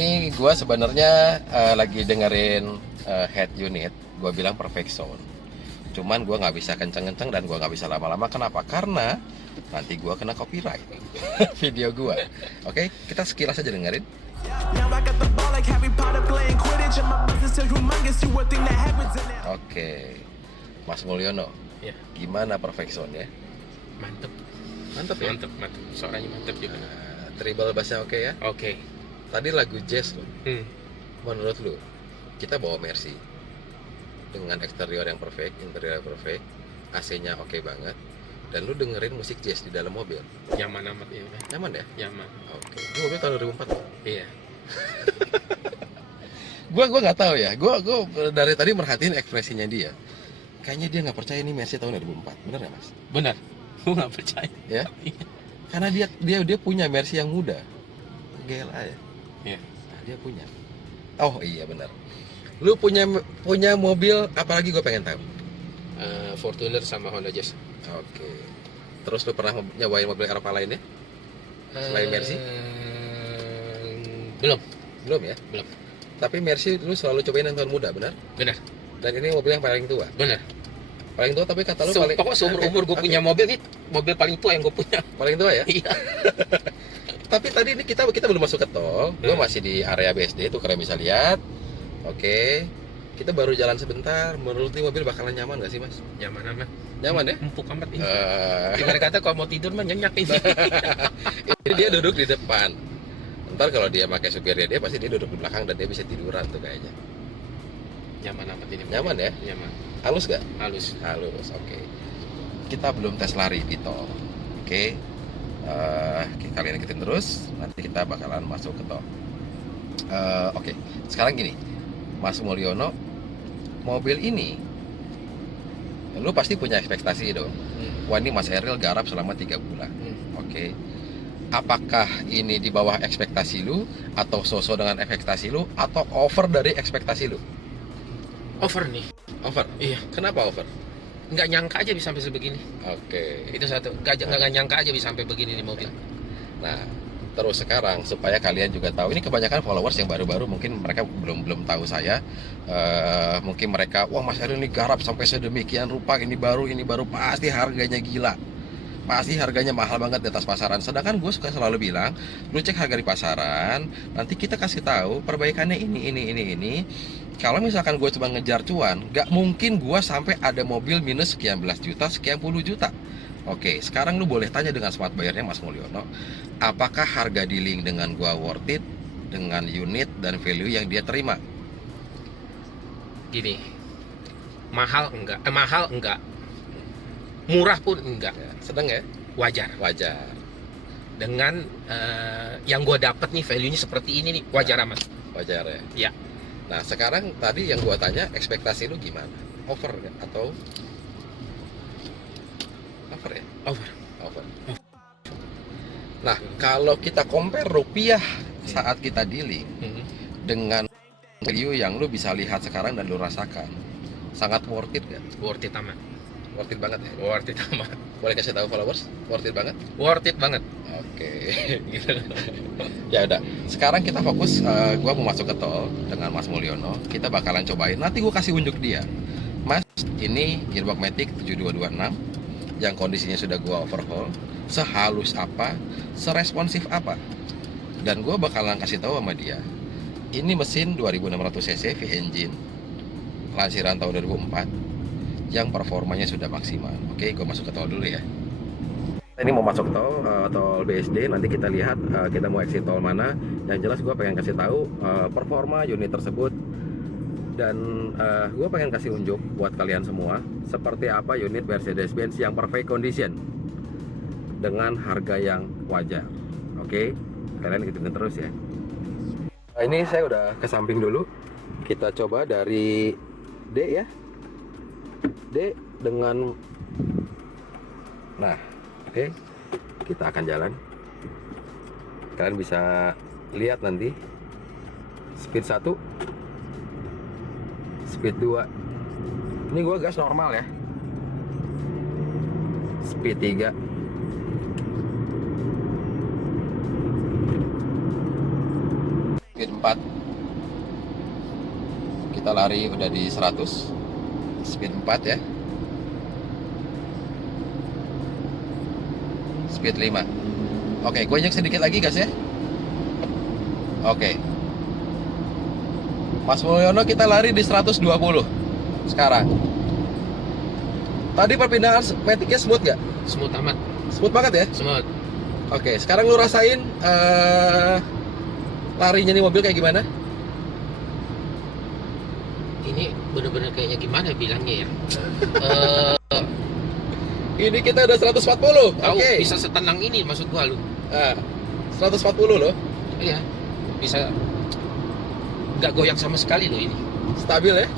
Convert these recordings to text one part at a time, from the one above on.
Ini gue sebenarnya lagi dengerin head unit. Gue bilang perfect sound. Cuman gue nggak bisa kenceng-kenceng dan gue nggak bisa lama-lama. Kenapa? Karena nanti gue kena copyright video gue. Oke, kita sekilas aja dengerin. Oke, Mas Mulyono, Ya, gimana perfect sound ya? mantep, Mantap ya? mantep. Suaranya mantep juga. Treble bassnya oke ya? Oke. Tadi lagu jazz loh. Hmm. Menurut lu, kita bawa Mercy dengan eksterior yang perfect, interior yang perfect, AC-nya oke banget, dan lu dengerin musik jazz di dalam mobil, Nyaman amat ya udah. nyaman ya? Nyaman. Oke. Ini mobil tahun 2004 loh. Iya. Gua nggak tahu ya. Gua dari tadi merhatiin ekspresinya dia. Kayaknya dia nggak percaya ini Mercy tahun 2004. Bener nggak Mas? Benar. Gue nggak percaya. Ya? Karena dia punya Mercy yang muda. GLA ya? Iya. Nah, dia punya. Oh iya benar. Lu punya mobil apalagi gue pengen tahu. Fortuner sama Honda Jazz. Oke. Terus lu pernah nyobain mobil Eropa lainnya? Selain Mercy? Belum. Belum ya? Belum. Tapi Mercy lu selalu cobain yang tahun muda, benar? Benar. Dan ini mobil yang paling tua. Benar. Paling tua tapi kata lu paling Pokoknya seumur umur gue Oke. punya mobil nih, mobil paling tua yang gue punya. Paling tua ya? Iya. Tapi tadi ini kita belum masuk ke tol. Gue masih di area BSD tuh, kalian bisa lihat. Oke. Kita baru jalan sebentar. Menurut ini mobil bakalan nyaman gak sih, Mas? Nyaman amat. Nyaman ya? Empuk amat ini. Eh, Ibarat kata kalau mau tidur mah nyenyak ini. ini dia duduk di depan. Ntar kalau dia pakai supirnya dia pasti dia duduk di belakang dan dia bisa tiduran tuh kayaknya. Nyaman amat ini. Nyaman ya? Nyaman. Halus gak? Halus. Halus, oke. Kita belum tes lari di tol. Oke. Kalian ikutin terus. Nanti kita bakalan masuk ke tol. Oke. Sekarang gini, Mas Mulyono, mobil ini lu pasti punya ekspektasi dong. Wah, ini Mas Eril garap selama 3 bulan. Oke. Apakah ini di bawah ekspektasi lu, atau sosok dengan ekspektasi lu, atau over dari ekspektasi lu? Over nih. Over. Iya. Kenapa over? Nggak nyangka aja bisa sampai sebegini. Oke. Itu satu. Nggak nyangka aja bisa sampai begini di mobil. Nah, terus sekarang supaya kalian juga tahu, ini kebanyakan followers yang baru-baru mungkin mereka belum tahu saya. Mungkin mereka, wah Mas Eril ini garap sampai sedemikian rupa, ini baru pasti harganya gila. Pasti harganya mahal banget di atas pasaran. Sedangkan gue suka selalu bilang, lu cek harga di pasaran, nanti kita kasih tahu perbaikannya ini. Kalau misalkan gue cuma ngejar cuan, gak mungkin gue sampai ada mobil minus sekian belas juta, sekian puluh juta. Oke, sekarang lu boleh tanya dengan smart buyernya Mas Mulyono, apakah harga dealing dengan gue worth it dengan unit dan value yang dia terima? Gini. Mahal enggak. Murah pun enggak. Ya, sedang ya? Wajar. Dengan yang gue dapet nih value-nya seperti ini nih, wajar amat. Wajar ya? Ya. Nah sekarang tadi yang gue tanya, ekspektasi lu gimana? Over ya? Atau over ya? Over. Nah kalau kita compare rupiah saat kita dealing dengan value yang lu bisa lihat sekarang dan lu rasakan, sangat worth it gak? Worth it amat. Worth it banget ya? Worth it amat. Boleh kasih tahu followers? Worth it banget? Worth it banget. Oke. Ya udah. Sekarang kita fokus. Gua mau masuk ke tol dengan Mas Mulyono. Kita bakalan cobain. Nanti gua kasih unjuk dia. Mas, ini gearbox Matic 7226 yang kondisinya sudah gua overhaul. Sehalus apa? Seresponsif apa? Dan gua bakalan kasih tahu sama dia. Ini mesin 2600 cc V-engine. Lansiran tahun 2004. Yang performanya sudah maksimal. Oke, gue masuk ke tol dulu ya. Ini mau masuk tol BSD. Nanti kita lihat kita mau exit tol mana. Yang jelas gue pengen kasih tahu performa unit tersebut. Dan gue pengen kasih unjuk buat kalian semua seperti apa unit Mercedes-Benz yang perfect condition dengan harga yang wajar. Oke, kalian ikutin terus ya. Ini saya udah ke samping dulu. Kita coba dari D ya. D dengan, nah oke, kita akan jalan. Kalian bisa lihat nanti speed 1, speed 2. Ini gua gas normal ya. Speed 3. speed 4. Kita lari udah di 100. Speed 4 ya. Speed 5. Oke, gue injek sedikit lagi gas ya. Oke. Mas Mulyono kita lari di 120 sekarang. Tadi perpindahan metiknya smooth gak? Smooth amat. Smooth banget ya? Smooth. Oke, sekarang lu rasain larinya nih mobil kayak gimana? Ini bener-bener kayaknya gimana bilangnya ya? Ini kita udah 140. Tahu Oke. bisa setenang ini maksud gua lu. Nah, 140 loh. Iya. Bisa nggak goyang sama sekali loh ini. Stabil ya?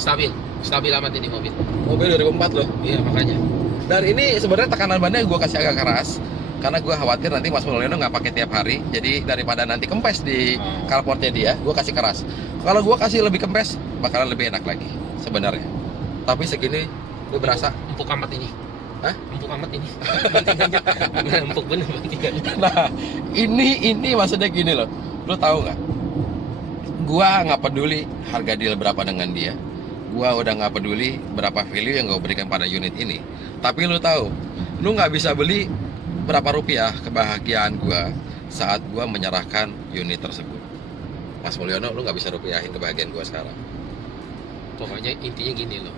Stabil amat ini mobil. Mobil 2004 loh. Iya makanya. Dan ini sebenarnya tekanan bannya gue kasih agak keras karena gue khawatir nanti Mas Mulyono nggak pakai tiap hari. Jadi daripada nanti kempes di carportnya dia, gue kasih keras. Kalau gue kasih lebih kempes, bakalan lebih enak lagi sebenarnya. Tapi segini lu berasa Empuk amat ini. Hah? Empuk amat ini. Bantingannya. Empuk bener bantingannya. Nah, ini maksudnya gini loh. Lu tahu nggak? Gua nggak peduli harga deal berapa dengan dia. Gua udah nggak peduli berapa value yang gue berikan pada unit ini. Tapi lu tahu, lu nggak bisa beli berapa rupiah kebahagiaan gua saat gua menyerahkan unit tersebut. Mas Mulyono, lu nggak bisa rupiahin kebahagiaan gua sekarang. Pokoknya intinya gini loh.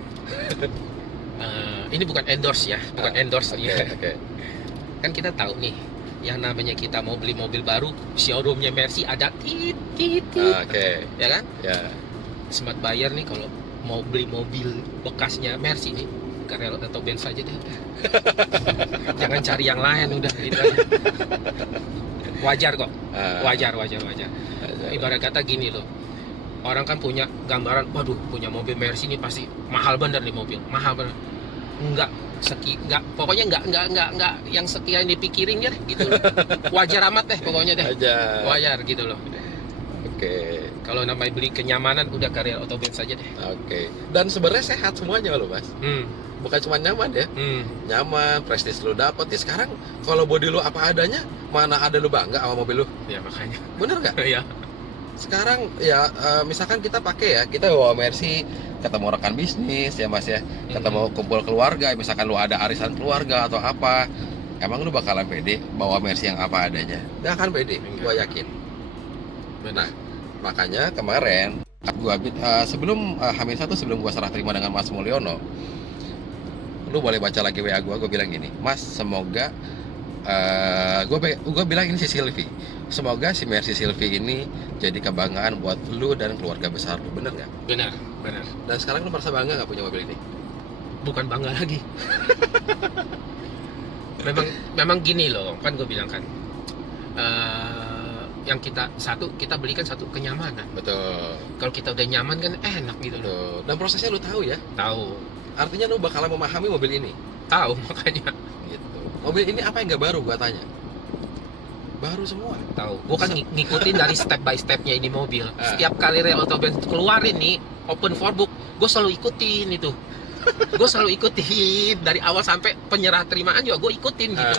Ini bukan endorse ya, bukan endorse Oke, ya. oke. Kan kita tahu nih, yang namanya kita mau beli mobil baru, showroomnya Mercy ada tit, Oke, ya kan? ya. Smart buyer nih kalau mau beli mobil bekasnya Mercy nih, ke rel atau Benz aja deh. Jangan cari yang lain udah gitu aja. Wajar kok, wajar. Ibarat kata gini loh, orang kan punya gambaran, waduh punya mobil Mercy ini pasti mahal bener nih mobil, mahal bener. Enggak pokoknya enggak yang sekian dipikirin ya deh gitu loh. Wajar amat deh pokoknya deh. Wajar gitu loh. Oke. Kalau namanya beli kenyamanan udah ke rel atau Benz aja deh. Oke. Dan sebenarnya sehat semuanya loh, Mas. Bukan cuma nyaman ya. Nyaman, prestis lu dapet. Ya sekarang kalau body lu apa adanya, mana ada lu bangga sama mobil lu? Ya makanya. Bener nggak? Iya. Sekarang ya misalkan kita pakai ya, kita bawa Mercy, ketemu rekan bisnis ya Mas ya, ketemu kumpul keluarga, misalkan lu ada arisan keluarga atau apa, emang lu bakalan pede bawa Mercy yang apa adanya? Gak akan pede, gua yakin. Nah, makanya kemarin gua sebelum H-1 sebelum gua serah terima dengan Mas Mulyono, lu boleh baca lagi WA gua bilang gini, Mas semoga gue bilang ini si Sylvie, semoga si Mercy Sylvie ini jadi kebanggaan buat lu dan keluarga besar lu, bener nggak? Benar. Dan sekarang lu merasa bangga nggak punya mobil ini? Bukan bangga lagi. memang gini loh, kan gue bilang kan, yang kita belikan satu kenyamanan. Betul. Kalau kita udah nyaman kan enak gitu loh. Dan prosesnya lu tahu ya? Tahu. Artinya lu bakalan memahami mobil ini. Tahu makanya. Gitu. Mobil ini apa yang nggak baru? Gua tanya. Baru semua. Tahu. Gue kan ngikutin dari step by stepnya ini mobil. Setiap kali rel atau Benz keluarin nih open for book, gue selalu ikutin itu. Gue selalu ikutin dari awal sampai penyerah terimaan juga gue ikutin gitu.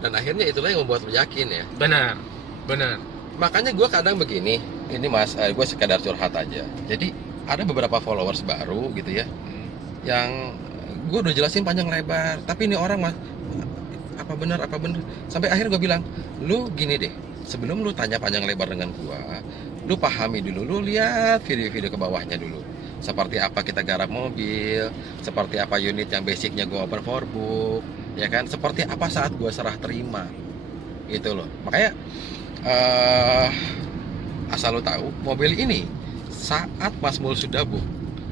Dan akhirnya itulah yang membuat lu yakin ya. Benar. Makanya gue kadang begini, ini Mas, gue sekadar curhat aja. Jadi ada beberapa followers baru gitu ya, yang gue udah jelasin panjang lebar, tapi ini orang Mas, apa benar, sampai akhir gue bilang, lu gini deh, sebelum lu tanya panjang lebar dengan gue, lu pahami dulu, lu lihat video-video ke bawahnya dulu, seperti apa kita garap mobil, seperti apa unit yang basicnya gue open for book, ya kan, seperti apa saat gue serah terima, gitu loh. Makanya asal lu tahu, mobil ini saat Mas Mul sudah book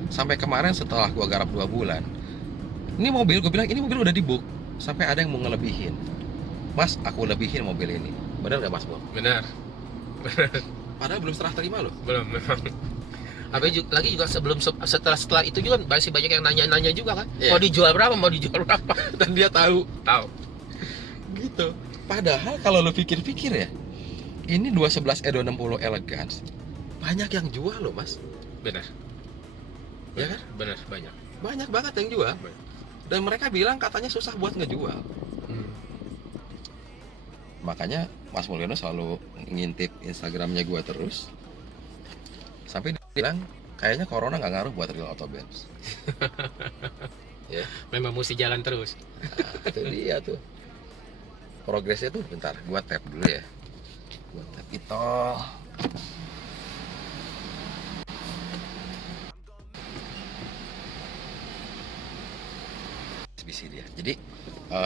sampai kemarin setelah gua garap 2 bulan, ini mobil gue bilang ini mobil udah di book, sampai ada yang mau ngelebihin, Mas aku lebihin mobil ini, benar nggak Mas Mul? Benar. Padahal belum serah terima loh. Belum memang. Lagi juga setelah itu juga masih banyak yang nanya juga kan, mau dijual berapa. Dan dia tahu gitu. Padahal kalau lu pikir-pikir ya, ini 211 E260 Elegance banyak yang jual loh Mas. Benar. Ya kan? Benar, banyak banget yang jual. Dan mereka bilang katanya susah buat ngejual. Makanya Mas Mulyono selalu ngintip Instagramnya gue terus, sampai dia bilang kayaknya corona nggak ngaruh buat real auto benz. Ya, Memang mesti jalan terus. nah, itu dia tuh progresnya tuh. Bentar, gue tap dulu ya. Gue tap itu. SBC dia. Jadi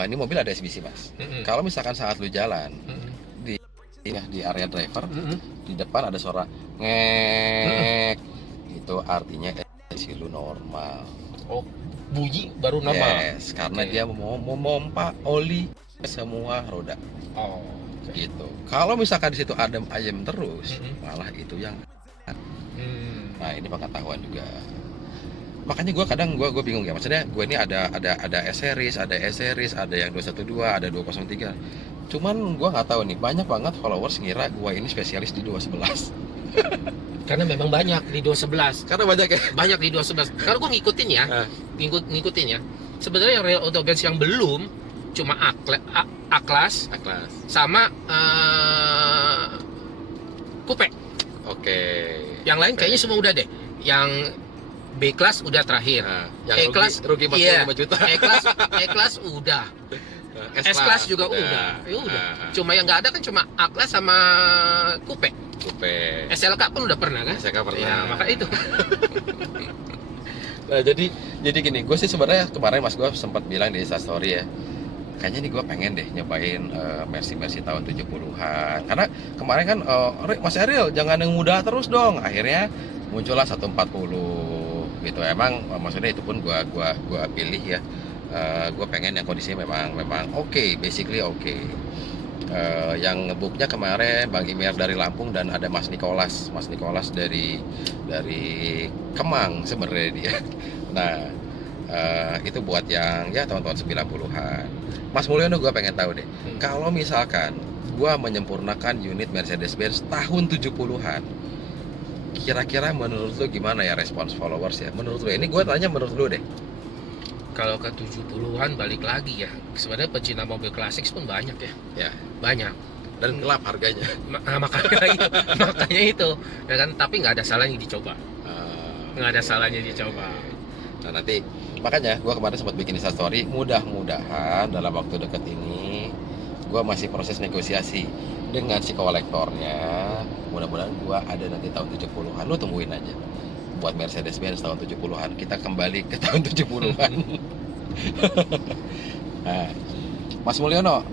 ini mobil ada SBC mas. Kalau misalkan saat lu jalan di area driver, di depan ada suara ngek, itu artinya SBC lu normal. Oh, bunyi baru normal. Yes, karena Oke. dia mau memompa oli ke semua roda. Oh, oke. Gitu. Kalau misalkan di situ adem ayem terus, malah itu yang. Nah ini pengetahuan juga. Makanya gue kadang gue bingung ya, maksudnya gue ini ada S series, ada S series, ada yang 212, ada 203. Cuman gue nggak tahu nih, banyak banget followers ngira gue ini spesialis di 211. Karena memang banyak di 211. Karena banyak ya. Banyak di 211. Karena gue ngikutin ya. Ah. Ngikutin ya. Sebenarnya yang real auto benz yang belum cuma A-Class Kelas. sama Coupe. Oke. Yang lain kayaknya semua udah deh. Yang B-Class udah terakhir. Nah, yang E-Class rugi 45 iya. juta. E-Class udah. S-Class juga udah. Ya udah. Cuma yang nggak ada kan cuma A-Class sama Coupe. Coupe. SLK pun udah pernah kan? SLK pernah. Ya, maka itu. Nah, jadi gini, gue sih sebenarnya kemarin mas gue sempat bilang di Instastory ya, kayaknya nih gue pengen deh nyobain Mercy tahun 70-an. Karena kemarin kan Mas Eril jangan yang muda terus dong. Akhirnya muncullah 140 gitu. Emang maksudnya itu pun gua pilih ya. Gue pengen yang kondisinya memang oke, basically oke. Yang ngebuknya kemarin Bang Imer dari Lampung dan ada Mas Nicholas dari Kemang sebenarnya dia. Nah itu buat yang ya tahun-tahun 90-an. Mas Mulyono gue pengen tahu deh, kalau misalkan gue menyempurnakan unit Mercedes-Benz tahun 70-an, kira-kira menurut lu gimana ya respons followers ya? Menurut lu, ini gue tanya menurut lu deh. Kalau ke 70-an balik lagi ya. Sebenarnya pecinta mobil klasik pun banyak ya. Ya, Banyak. dan gelap harganya. Makanya itu. Ya kan, tapi nggak ada salahnya dicoba. Nggak ada salahnya dicoba. Nah nanti makanya gue kemarin sempat bikin Instastory, mudah-mudahan dalam waktu dekat ini gue masih proses negosiasi dengan si kolektornya. Mudah-mudahan gue ada nanti tahun 70-an, lu tungguin aja buat Mercedes-Benz tahun 70-an. Kita kembali ke tahun 70-an. Nah, Mas Mulyono,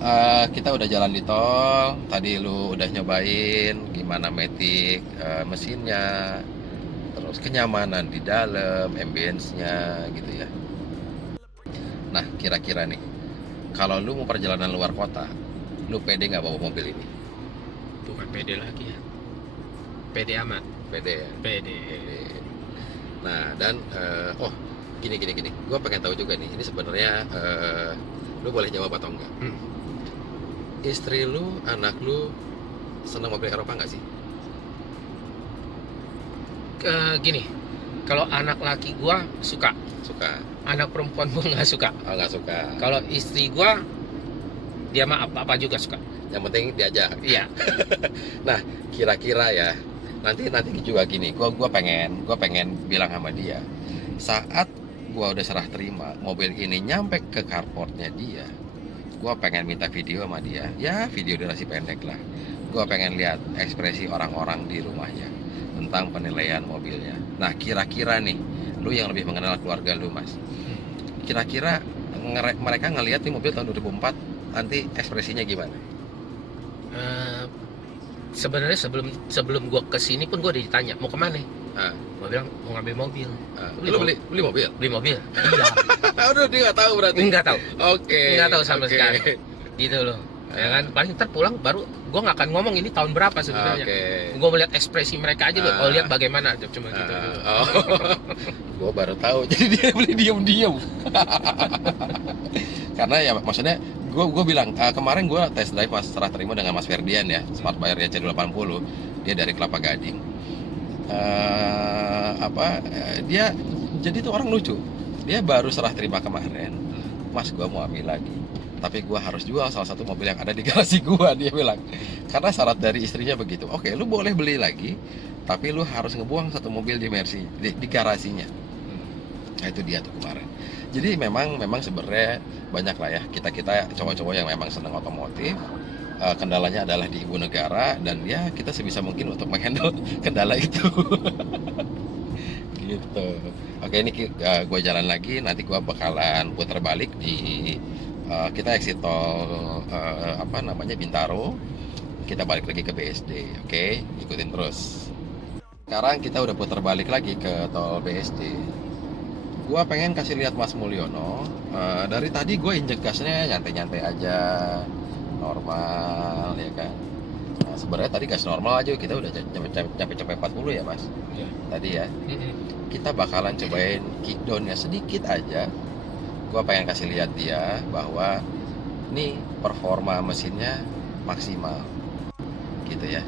kita udah jalan di tol. Tadi lu udah nyobain gimana Matic mesinnya, terus kenyamanan di dalam, ambience-nya gitu ya. Nah, kira-kira nih, kalau lu mau perjalanan luar kota, lu pede nggak bawa mobil ini? Bukan pede lagi ya. Pede amat. Pede ya? Pede. Nah, dan gini. Gue pengen tahu juga nih, ini sebenarnya lu boleh jawab atau enggak? Istri lu, anak lu senang mobil Eropa nggak sih? Gini, kalau anak laki gua suka, Suka? anak perempuan gua nggak suka. Oh, nggak suka. Kalau istri gua, dia mah apa juga suka. Yang penting diajak. Iya. Nah, kira-kira ya, nanti juga gini, gua pengen bilang sama dia, saat gua udah serah terima mobil ini nyampe ke carportnya dia, gua pengen minta video sama dia, ya video durasi pendek lah. Gua pengen lihat ekspresi orang-orang di rumahnya tentang penilaian mobilnya. Nah, kira-kira nih, lu yang lebih mengenal keluarga lu mas, kira-kira mereka ngelihat nih mobil tahun 2004 nanti ekspresinya gimana? Sebenarnya sebelum gua kesini pun gua udah ditanya mau kemana. Gua bilang mau ngambil mobil. Lu beli mobil? Beli mobil. Iya. Udah dia nggak tahu berarti? Nggak tahu. Oke. Nggak tahu sama oke. sekali. Gitu loh. Ya kan, paling ntar pulang baru gua nggak akan ngomong ini tahun berapa sebenarnya. Oke. Gua melihat ekspresi mereka aja loh. Oh, lihat bagaimana cuma gitu. Gua baru tahu. Jadi dia beli diam-diam. Karena ya maksudnya gue bilang kemarin gue test drive pas serah terima dengan Mas Ferdian ya, Smart Buyer ya C80, dia dari Kelapa Gading. Dia jadi tuh orang lucu, dia baru serah terima kemarin, Mas gue mau ambil lagi, tapi gue harus jual salah satu mobil yang ada di garasi gue, dia bilang. Karena syarat dari istrinya begitu. Oke, lu boleh beli lagi, tapi lu harus ngebuang satu mobil di Mercy, di garasinya. Nah itu dia tuh kemarin. Jadi memang sebenarnya banyak lah ya kita cowok-cowok yang memang senang otomotif. Kendalanya adalah di ibu negara, dan ya kita sebisa mungkin untuk menghandle kendala itu. Gitu. Oke, ini gue jalan lagi, nanti gue bakalan putar balik di kita exit tol Bintaro, kita balik lagi ke BSD. Oke, ikutin terus. Sekarang kita udah putar balik lagi ke tol BSD. Gue pengen kasih lihat Mas Mulyono. Dari tadi gue injek gasnya nyantai-nyantai aja, normal ya kan. Nah, sebenarnya tadi gas normal aja kita udah capek 40 ya Mas Ya. tadi ya. Kita bakalan cobain kickdownnya sedikit aja. Gue pengen kasih lihat dia bahwa nih performa mesinnya maksimal gitu ya.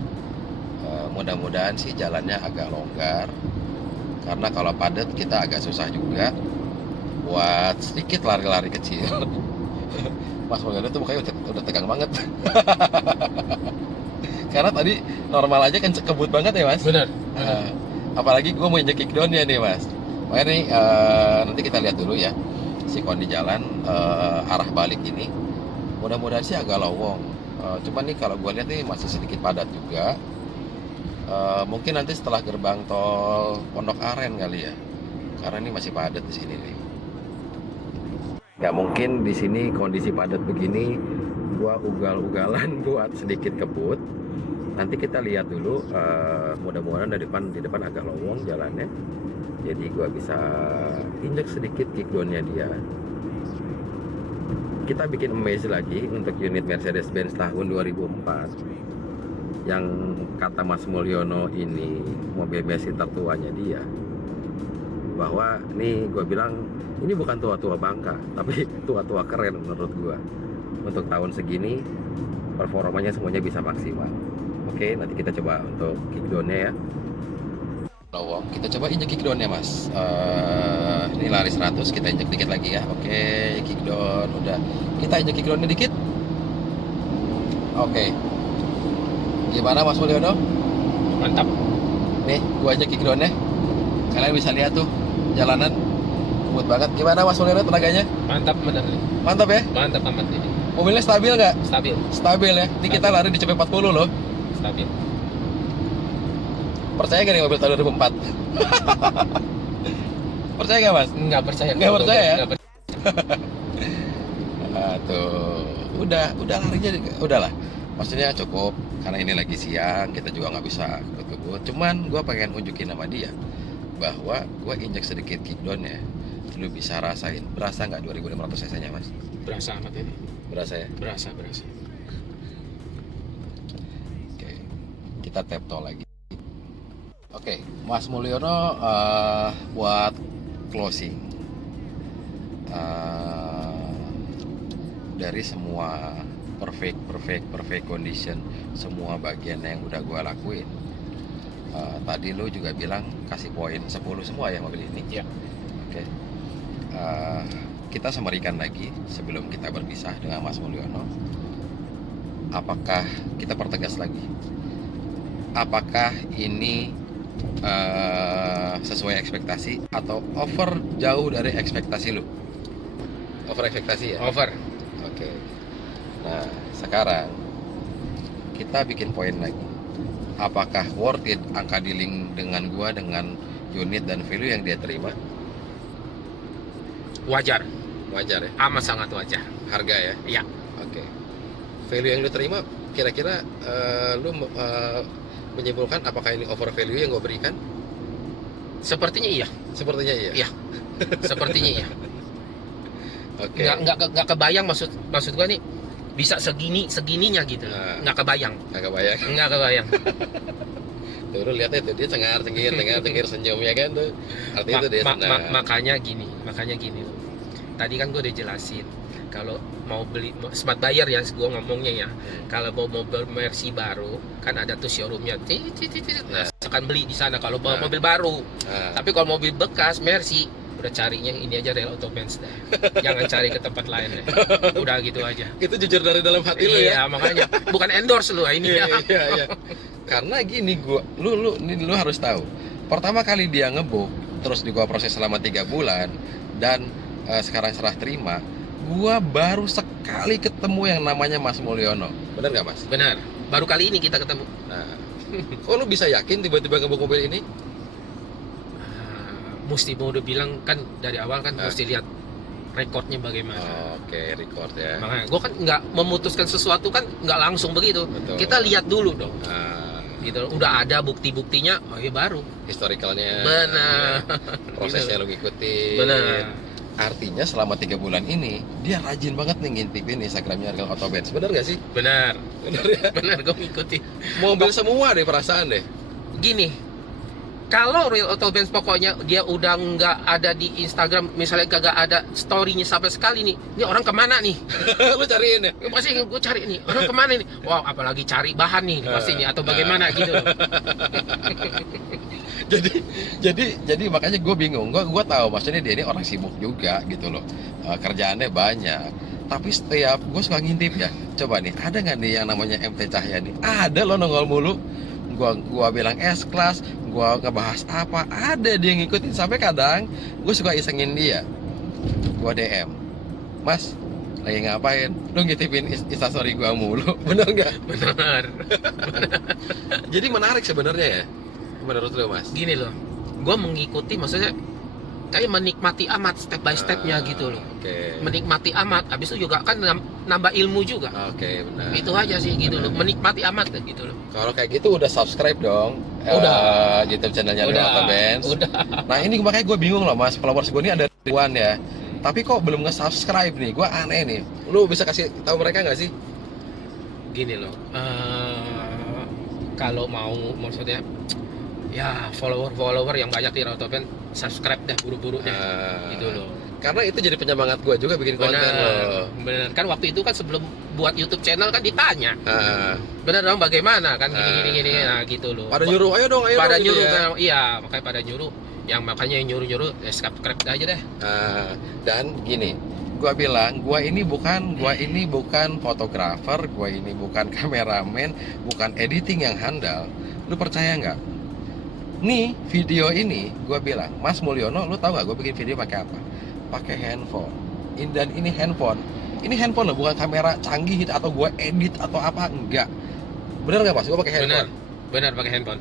Mudah-mudahan sih jalannya agak longgar, karena kalau padat kita agak susah juga buat sedikit lari-lari kecil. Mas Mulyono tuh mukanya udah tegang banget. Karena tadi normal aja kan kebut banget ya Mas. Benar. Apalagi gue mau injek kickdownnya nih Mas. Makanya nih nanti kita lihat dulu ya sikon di jalan arah balik ini. Mudah-mudahan sih agak lowong. Cuman nih kalau gue lihat nih masih sedikit padat juga. Mungkin nanti setelah gerbang tol Pondok Aren kali ya. Karena ini masih padat di sini nih. Gak mungkin di sini kondisi padat begini gua ugal-ugalan buat sedikit kebut. Nanti kita lihat dulu, mudah-mudahan di depan agak lowong jalannya, jadi gua bisa injek sedikit kickdownnya dia. Kita bikin amaze lagi untuk unit Mercedes-Benz tahun 2004 yang kata Mas Mulyono ini mobil Mercy tertuanya dia. Bahwa nih gue bilang ini bukan tua-tua bangka, tapi tua-tua keren menurut gue. Untuk tahun segini performanya semuanya bisa maksimal. Oke, nanti kita coba untuk kickdownnya ya. Lowong, kita coba injek kickdownnya Mas. Ini lari 100, kita injek dikit lagi ya. Oke, kickdown udah. Kita injek kickdownnya dikit. Oke. Gimana Mas Mulyono? Mantap. Nih, gua injek kickdownnya. Kalian bisa lihat tuh jalanan kebut banget. Gimana Mas Mulyono tenaganya? Mantap benar. Mantap ya? Mantap amat ini. Mobilnya stabil nggak? Stabil. Stabil ya. Ini kita lari di CP 40 loh. Stabil. Percaya nggak nih mobil tahun 2004? Percaya nggak Mas? Nggak percaya. Nggak percaya ya? Nggak percaya. Tuh, udah larinya, udahlah. Maksudnya cukup, karena ini lagi siang, kita juga nggak bisa kebut-kebut. Cuman gue pengen unjukin sama dia bahwa gue injek sedikit kickdownnya, lu bisa rasain. Berasa nggak 2500 cc nya Mas? Berasa amat ini. Berasa ya? Berasa. Oke, kita tap tol lagi. Oke, Mas Mulyono buat closing dari semua perfect condition, semua bagian yang udah gua lakuin. Tadi lu juga bilang kasih poin 10 semua ya mobil ini. Iya. Oke. Kita semerikan lagi sebelum kita berpisah dengan Mas Mulyono. Apakah kita pertegas lagi? Apakah ini sesuai ekspektasi atau over jauh dari ekspektasi lu? Over ekspektasi ya? Over. Oke. Nah, sekarang kita bikin poin lagi. Apakah worth it angka dealing dengan gua dengan unit dan value yang dia terima? Wajar. Wajar ya? Amat sangat wajar. Harga ya? Iya. Oke. Value yang lu terima kira-kira lu menyimpulkan apakah ini over value yang gue berikan? Sepertinya iya. Sepertinya iya. Iya. Sepertinya iya. Oke. Nggak kebayang maksud gua nih bisa segininya gitu. Nah. Nggak kebayang. Nggak kebayang. Tuh lu lihat itu dia cengar-cengir senyum ya kan tuh. Artinya itu dia senang. Makanya gini. Tadi kan gue udah jelasin kalau mau beli smart buyer ya, gue ngomongnya ya. Kalau mau mobil Mercy baru kan ada tuh showroomnya. Nah, akan beli di sana kalau bawa mobil baru. Tapi kalau mobil bekas Mercy udah carinya ini aja Real Auto Benz deh. Jangan cari ke tempat lain deh. Udah gitu aja. Itu jujur dari dalam hati lu ya. Iya, makanya bukan endorse lu ini Iya, ya. iya, iya. Karena gini, lu harus tahu. Pertama kali dia ngebuk, terus gua proses selama 3 bulan dan sekarang serah terima, gua baru sekali ketemu yang namanya Mas Mulyono. Bener nggak, Mas? Benar. Baru kali ini kita ketemu. Nah, kok lu bisa yakin tiba-tiba ngebuk mobil ini? Mesti mau udah bilang kan dari awal kan Ah. mesti lihat rekornya bagaimana. Oke, record ya. Makanya gue kan nggak memutuskan sesuatu kan nggak langsung begitu. Betul. Kita lihat dulu dong. Nah, Gitu. Udah ada bukti-buktinya, oh ya baru. historicalnya. Benar. Prosesnya lu ngikutin. Benar. Artinya selama 3 bulan ini dia rajin banget nih ngintipin Instagramnya Real Auto Benz. Bener nggak sih? Benar. Bener ya. Benar gue ngikutin. Mobil semua deh perasaan deh. Gini, kalau Real Auto Benz pokoknya dia udah nggak ada di Instagram, misalnya kagak ada story-nya sampai sekali nih, ini orang kemana nih? Lu cariin ya. Pasti gue cari nih, orang kemana nih? Wow, apalagi cari bahan nih pasti nih, atau bagaimana gitu. jadi makanya gue bingung. Gue tahu maksudnya dia ini orang sibuk juga gitu loh. Kerjaannya banyak. Tapi setiap gue suka ngintip ya. Coba nih, ada nggak nih yang namanya MT Cahyani? Ada loh, nongol mulu. Gua bilang S-Class, gua ngebahas apa, ada dia ngikutin. Sampai kadang gue suka isengin dia. Gua DM, Mas, lagi ngapain? Lu ngintipin instastory gua mulu. Bener nggak? Benar. Jadi menarik sebenarnya ya, menurut lu, Mas? Gini loh, gue mengikuti maksudnya kayak menikmati amat step by stepnya gitu loh. Oke. Menikmati amat, habis itu juga kan nambah ilmu juga. Oke, benar. Itu aja sih gitu loh, menikmati amat gitu loh. Kalau kayak gitu udah subscribe dong. Udah. YouTube channelnya Real Udah. Auto Benz. Udah. Nah ini makanya gue bingung loh, Mas. Followers gue ini ada ribuan ya. Tapi kok belum nge-subscribe nih? Gue aneh nih. Lu bisa kasih tahu mereka nggak sih? Gini loh, kalau mau maksudnya ya follower yang banyak di Autopen, subscribe deh buru-buru deh. Gitu loh. Karena itu jadi penyemangat gue juga bikin konten loh. Bener. Kan waktu itu kan sebelum buat YouTube channel kan ditanya, Ah, bener dong bagaimana kan gini, nah gitu loh. pada nyuruh, ayo dong, Pada gitu nyuruh ya. kan, iya makanya pada nyuruh. Yang makanya nyuruh subscribe aja deh. Dan gini, gue bilang, gue ini bukan fotografer, gue ini bukan kameramen, bukan editing yang handal. Lu percaya nggak? Nih video ini gue bilang, Mas Mulyono, lu tahu nggak gue bikin video pakai apa? Pakai handphone. Dan ini handphone loh, bukan kamera canggih atau gue edit atau apa, enggak. Bener nggak, Mas? Gue pakai handphone. Benar pakai handphone.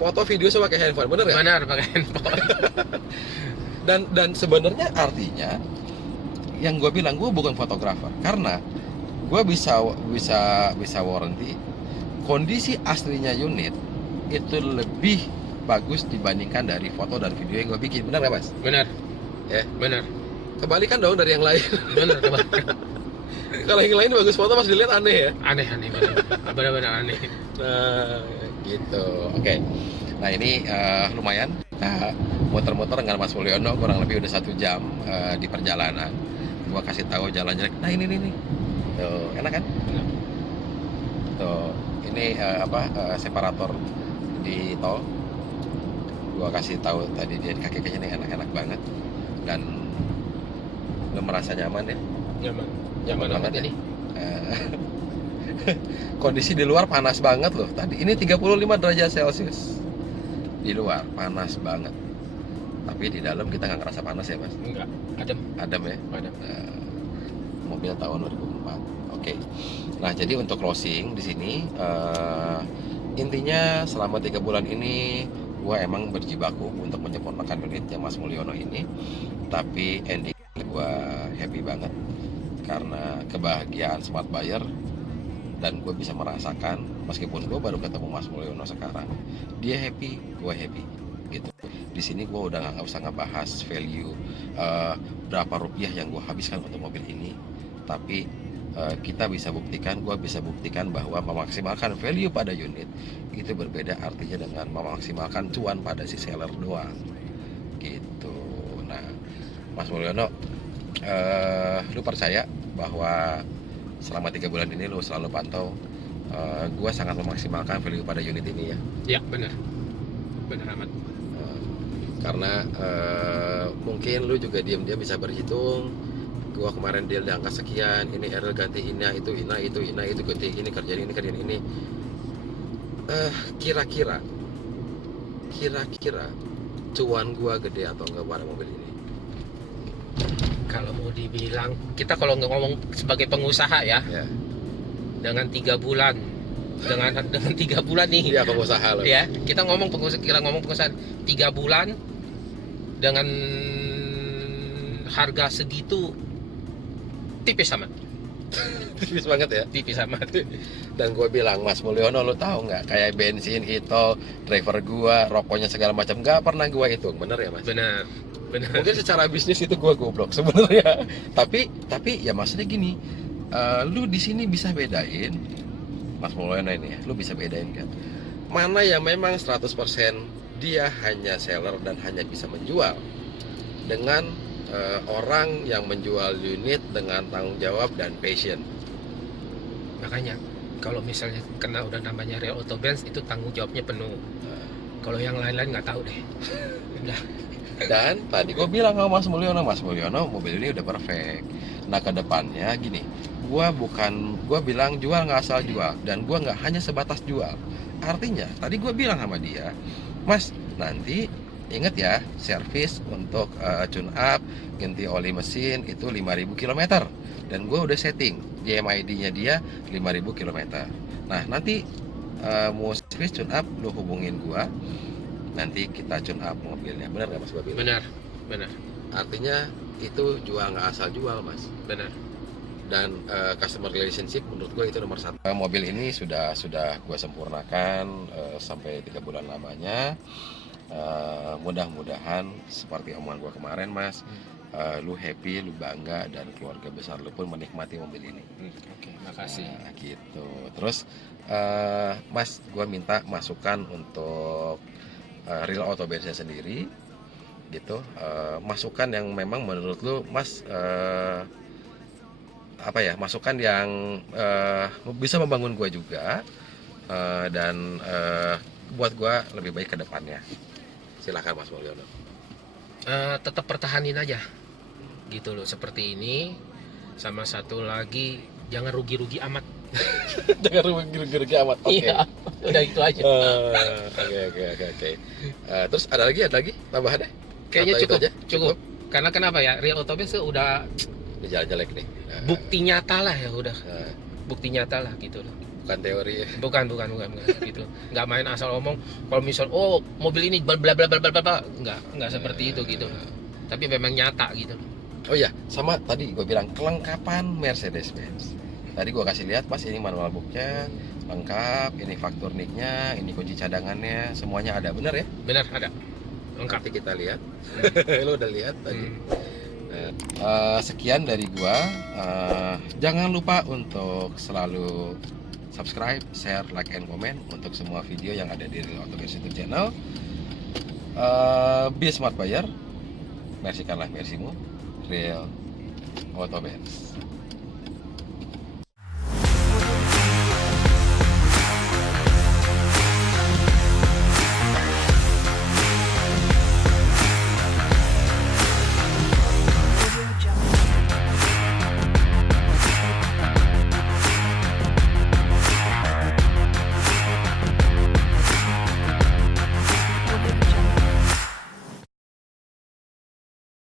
Foto video saya pakai handphone, bener nggak? Benar pakai handphone. Dan sebenarnya artinya yang gue bilang, gue bukan fotografer karena gue bisa warranty kondisi aslinya unit itu lebih bagus dibandingkan dari foto dan video yang gue bikin. Benar nggak, Mas? Benar. Ya. Benar. Kebalikan dong dari yang lain. Benar. Kalau yang lain bagus foto, Mas, dilihat aneh ya. Aneh benar-benar aneh. Nah, gitu. Oke. Nah ini lumayan. Kita muter-muter dengan Mas Mulyono kurang lebih udah 1 jam di perjalanan. Gua kasih tahu jalan-jalan. Nah ini nih. Tuh, enak kan? Enak. Tuh, ini separator di tol. Gua kasih tahu tadi dia kaki-kakinya nih enak-enak banget dan lu merasa nyaman ya. Nyaman banget ini. Kondisi di luar panas banget loh. Tadi ini 35 derajat Celcius. Di luar panas banget. Tapi di dalam kita nggak ngerasa panas ya, Mas? Enggak, adem. Adem ya. Adem. Mobil tahun 2004. Oke. Nah, jadi untuk closing di sini intinya selama 3 bulan ini gue emang berjibaku untuk menyempurnakan unitnya Mas Mulyono ini. Tapi ending gue happy banget karena kebahagiaan smart buyer. Dan gue bisa merasakan meskipun gue baru ketemu Mas Mulyono sekarang, dia happy, gue happy gitu. Di sini gue udah nggak usah ngebahas value berapa rupiah yang gue habiskan untuk mobil ini, tapi kita bisa buktikan, gue bisa buktikan bahwa memaksimalkan value pada unit itu berbeda artinya dengan memaksimalkan cuan pada si seller doang gitu. Nah, Mas Mulyono, lu percaya bahwa selama 3 bulan ini lu selalu pantau, gue sangat memaksimalkan value pada unit ini ya? Ya benar amat. karena mungkin lu juga diam-diam bisa berhitung. Gua kemarin deal di angka sekian, ini Errol ganti ini itu ganti ini, kerjaan ini. Kira-kira cuan gua gede atau enggak pada mobil ini? Kalau mau dibilang, kita kalau ngomong sebagai pengusaha ya, Ya, dengan 3 bulan, dengan 3 bulan nih, dia pengusaha loh. ya kita ngomong pengusaha 3 bulan dengan harga segitu tipis amat. Tipis banget ya. Tipis amat. Dan gue bilang, Mas Mulyono, lo tahu nggak, kayak bensin itu, driver gua, rokoknya segala macam, nggak pernah gua hitung, bener ya Mas? Benar. Mungkin secara bisnis itu gua goblok sebenarnya. Tapi ya maksudnya gini, lu di sini bisa bedain, Mas Mulyono ini ya, lu bisa bedain kan, mana yang memang 100% dia hanya seller dan hanya bisa menjual, dengan orang yang menjual unit dengan tanggung jawab dan passion. Makanya kalau misalnya kena udah namanya Real Auto Benz, itu tanggung jawabnya penuh. Kalau yang lain-lain nggak tahu deh. Udah. Dan tadi gue bilang sama Mas Mulyono, mobil ini udah perfect. Nah ke depannya gini, gue bilang jual nggak asal jual, dan gue nggak hanya sebatas jual. Artinya tadi gue bilang sama dia, Mas, nanti inget ya, servis untuk tune up, ganti oli mesin itu 5.000 km. Dan gue udah setting JMID-nya dia 5.000 km. Nah nanti mau servis tune up, lu hubungin gue, nanti kita tune up mobilnya. Benar nggak Mas Babil? Benar. Artinya itu jual nggak asal jual Mas. Benar. Dan customer relationship menurut gue itu nomor 1. Mobil ini sudah gue sempurnakan sampai 3 bulan lamanya. Mudah-mudahan seperti omongan gue kemarin Mas, lu happy, lu bangga, dan keluarga besar lu pun menikmati mobil ini. Oke, makasih. Nah, gitu. Terus Mas, gue minta masukan untuk Real Auto Benz sendiri gitu. Masukan yang memang menurut lu Mas, masukan yang bisa membangun gue juga, dan buat gue lebih baik ke depannya. Silakan Mas Mulyono. Tetap pertahanin aja gitu loh, seperti ini. Sama satu lagi, jangan rugi-rugi amat. Jangan rugi-rugi amat. Oke. Iya, udah itu aja. Oke. Terus ada lagi tambahan deh? Kayaknya Atau itu aja? cukup. Karena kenapa ya, Real Auto Benz udah Ini jalan jelek nih. bukti nyata lah ya, udah Nah, bukti nyata lah gitu loh. bukan teori ya. Bukan gitu. Nggak main asal omong. Kalau misal mobil ini bla bla bla bla bla bla, nggak seperti itu gitu loh. Tapi memang nyata gitu loh. Oh iya, sama tadi gue bilang kelengkapan Mercedes-Benz. Tadi gue kasih lihat Mas, ini manual booknya lengkap, ini faktur nicknya, ini kunci cadangannya, semuanya ada, bener ya? Benar, ada. Lengkap. Nanti kita lihat. Lo udah lihat tadi. Sekian dari gua. Jangan lupa untuk selalu subscribe, share, like, and comment untuk semua video yang ada di Real Auto Benz YouTube channel. Be smart buyer, mersikanlah mersimu. Real Auto Benz.